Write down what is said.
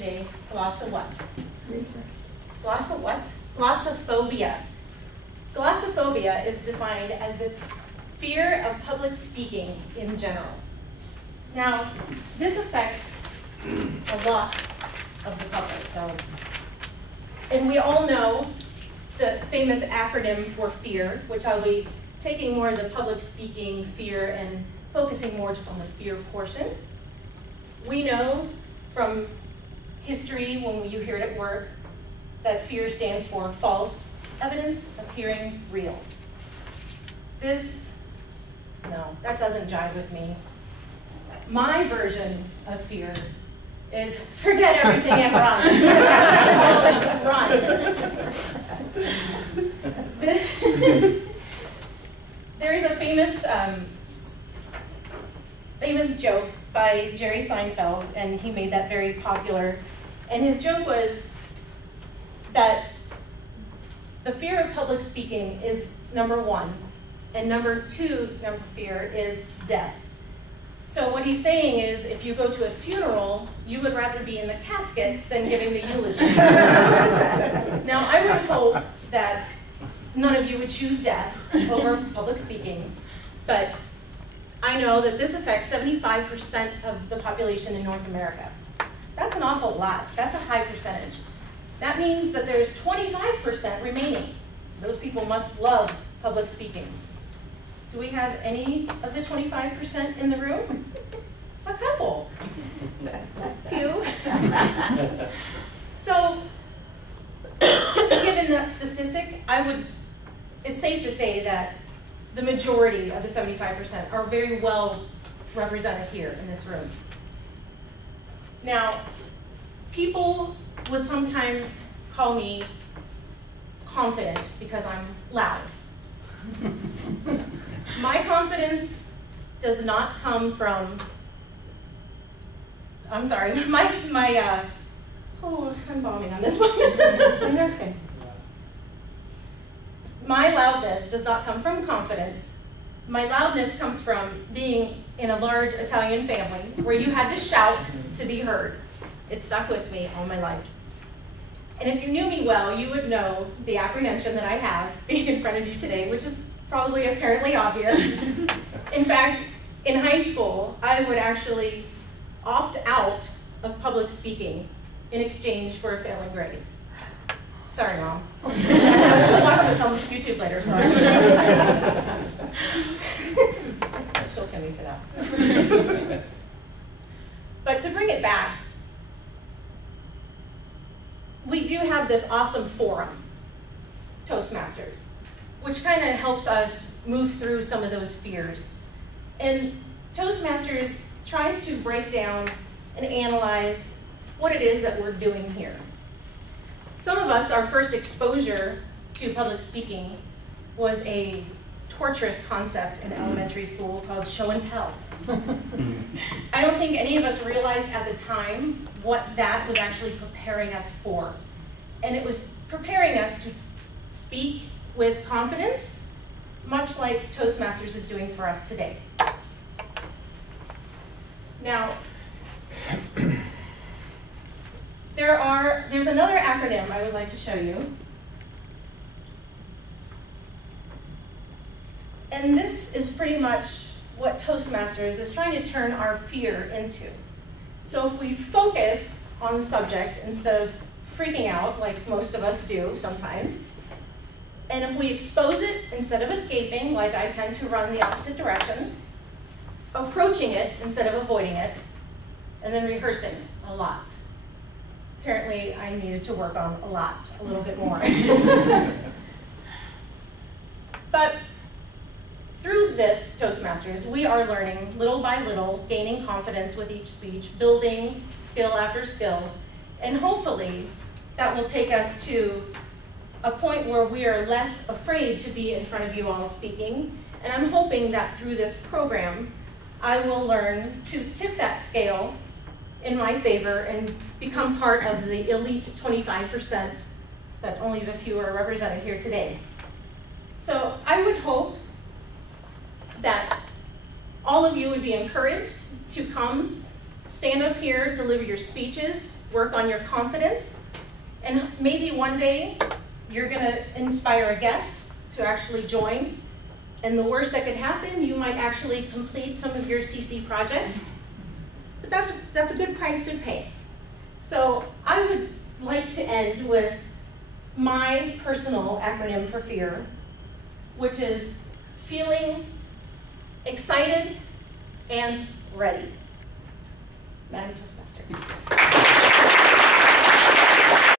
today, what? What? Glossophobia. Glossophobia is defined as the fear of public speaking in general. Now, this affects a lot of the public. And we all know the famous acronym for FEAR, which I'll be taking more of the public speaking fear and focusing more just on the fear portion. We know from history, when you hear it at work, that fear stands for false evidence appearing real. No, that doesn't jive with me. My version of fear is forget everything and run. Run. There is a famous joke by Jerry Seinfeld, and he made that very popular. And his joke was that the fear of public speaking is number one, and number fear is death. So what he's saying is, if you go to a funeral, you would rather be in the casket than giving the eulogy. Now, I would hope that none of you would choose death over public speaking, but I know that this affects 75% of the population in North America. That's an awful lot. That's a high percentage. That means that there's 25% remaining. Those people must love public speaking. Do we have any of the 25% in the room? A couple. A few. So, just given that statistic, it's safe to say that the majority of the 75% are very well represented here in this room. Now, people would sometimes call me confident because I'm loud. My confidence does not come from, I'm sorry, I'm bombing on this one. Okay. My loudness does not come from confidence. My loudness comes from being in a large Italian family where you had to shout to be heard. It stuck with me all my life. And if you knew me well, you would know the apprehension that I have being in front of you today, which is probably apparently obvious. In fact, in high school, I would actually opt out of public speaking in exchange for a failing grade. Sorry, Mom. She'll watch this on YouTube later, so she'll kill me for that. But to bring it back, we do have this awesome forum, Toastmasters, which kind of helps us move through some of those fears. And Toastmasters tries to break down and analyze what it is that we're doing here. Some of us, our first exposure to public speaking was a torturous concept in elementary school called show and tell. I don't think any of us realized at the time what that was actually preparing us for. And it was preparing us to speak with confidence, much like Toastmasters is doing for us today. Now, there's another acronym I would like to show you. And this is pretty much what Toastmasters is trying to turn our fear into. So if we focus on the subject instead of freaking out like most of us do sometimes, and if we expose it instead of escaping, like I tend to run the opposite direction, approaching it instead of avoiding it, and then rehearsing a lot. Apparently, I needed to work on a little bit more. But through this Toastmasters, we are learning little by little, gaining confidence with each speech, building skill after skill, and hopefully that will take us to a point where we are less afraid to be in front of you all speaking. And I'm hoping that through this program, I will learn to tip that scale in my favor and become part of the elite 25% that only a few are represented here today. So I would hope that all of you would be encouraged to come, stand up here, deliver your speeches, work on your confidence, and maybe one day you're gonna inspire a guest to actually join. And the worst that could happen, you might actually complete some of your CC projects. But that's a good price to pay. So I would like to end with my personal acronym for FEAR, which is feeling excited and ready. Madam Toastmaster.